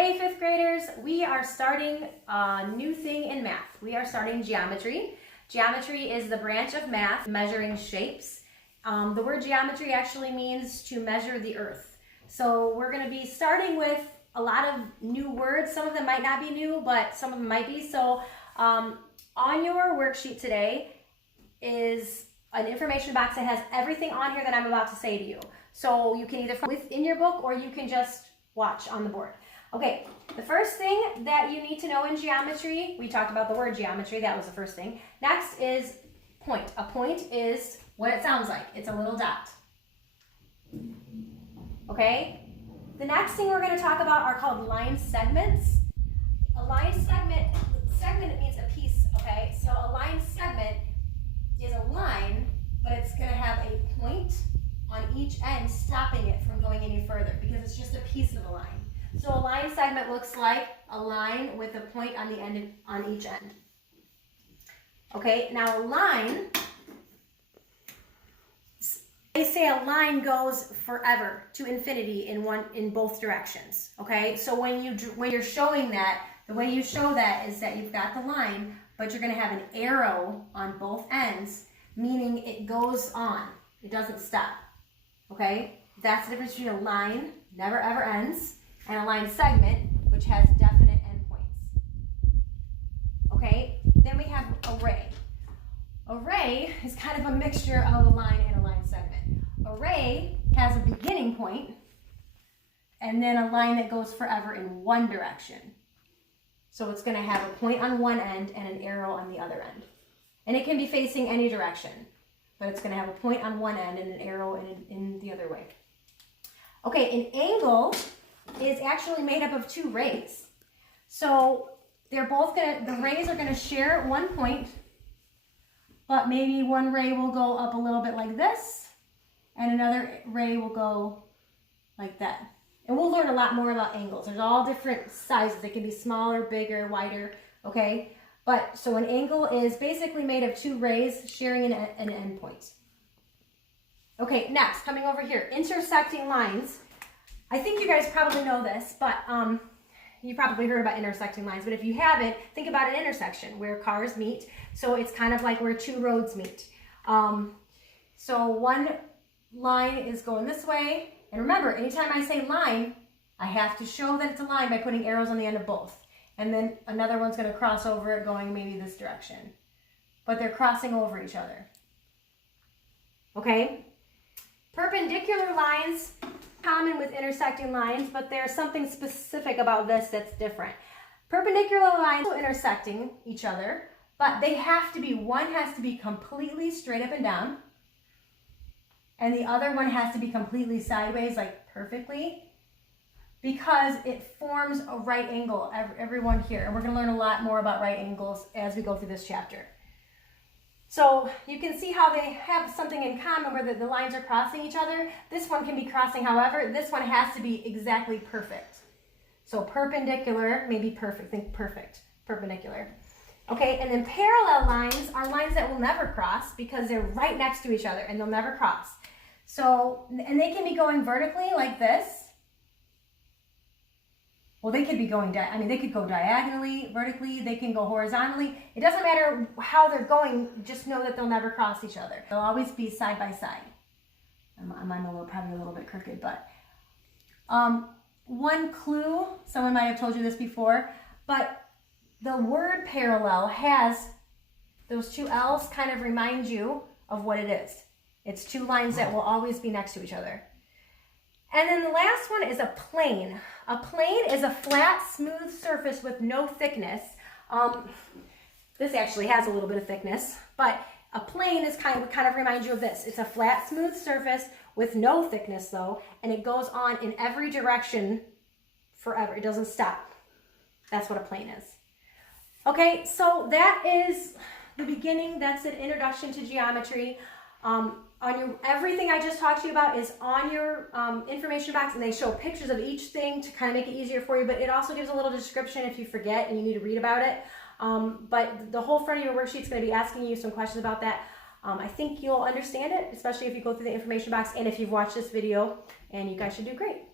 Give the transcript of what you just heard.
Hey fifth graders, we are starting a new thing in math. We are starting geometry. Geometry is the branch of math measuring shapes. The word geometry actually means to measure the earth. So we're going to be starting with a lot of new words. Some of them might not be new, but some of them might be. So on your worksheet today is an information box that has everything on here that I'm about to say to you. So you can either find within your book or you can just watch on the board. Okay, the first thing that you need to know in geometry, we talked about the word geometry, that was the first thing. Next is point. A point is what it sounds like. It's a little dot. Okay? The next thing we're going to talk about are called line segments. A line segment means a piece, okay? So a line segment is a line, but it's going to have a point on each end stopping it from going any further because it's just a piece of a line. So a line segment looks like a line with a point on the end on each end. Okay, now a line, they say a line goes forever to infinity in both directions. Okay, so when you're showing that, the way you show that is that you've got the line, but you're going to have an arrow on both ends, meaning it goes on. It doesn't stop. Okay, that's the difference between a line, never ever ends, and a line segment, which has definite endpoints. Okay, then we have array. Array is kind of a mixture of a line and a line segment. Array has a beginning point, and then a line that goes forever in one direction. So it's going to have a point on one end and an arrow on the other end. And it can be facing any direction, but it's going to have a point on one end and an arrow in the other way. Okay, an angle is actually made up of two rays. So they're both the rays are gonna share one point, but maybe one ray will go up a little bit like this, and another ray will go like that. And we'll learn a lot more about angles. There's all different sizes. They can be smaller, bigger, wider, okay? But so an angle is basically made of two rays sharing an endpoint. Okay, next, coming over here, intersecting lines. I think you guys probably know this, but you probably heard about intersecting lines. But if you haven't, think about an intersection where cars meet. So it's kind of like where two roads meet. So one line is going this way. And remember, anytime I say line, I have to show that it's a line by putting arrows on the end of both. And then another one's going to cross over it going maybe this direction. But they're crossing over each other. Okay? Perpendicular lines, common with intersecting lines, but there's something specific about this that's different. Perpendicular lines are intersecting each other, but they have to be, one has to be completely straight up and down, and the other one has to be completely sideways, like perfectly, because it forms a right angle, everyone here. And we're going to learn a lot more about right angles as we go through this chapter. So you can see how they have something in common where the lines are crossing each other. This one can be crossing, however, this one has to be exactly perfect. So perpendicular, maybe perfect, think perfect, perpendicular. Okay, and then parallel lines are lines that will never cross because they're right next to each other and they'll never cross. So, and they can be going vertically like this. Well, they could be going, they could go diagonally, vertically, they can go horizontally. It doesn't matter how they're going, just know that they'll never cross each other. They'll always be side by side. I'm probably a little bit crooked, but one clue, someone might have told you this before, but the word parallel has those two L's kind of remind you of what it is. It's two lines that will always be next to each other. And then the last one is a plane. A plane is a flat, smooth surface with no thickness. This actually has a little bit of thickness, but a plane is kind of reminds you of this. It's a flat, smooth surface with no thickness though, and it goes on in every direction forever. It doesn't stop. That's what a plane is. Okay, so that is the beginning. That's an introduction to geometry. Everything I just talked to you about is on your information box, and they show pictures of each thing to kind of make it easier for you, but it also gives a little description if you forget and you need to read about it. But the whole front of your worksheet is going to be asking you some questions about that. I think you'll understand it, especially if you go through the information box and if you've watched this video, and you guys should do great.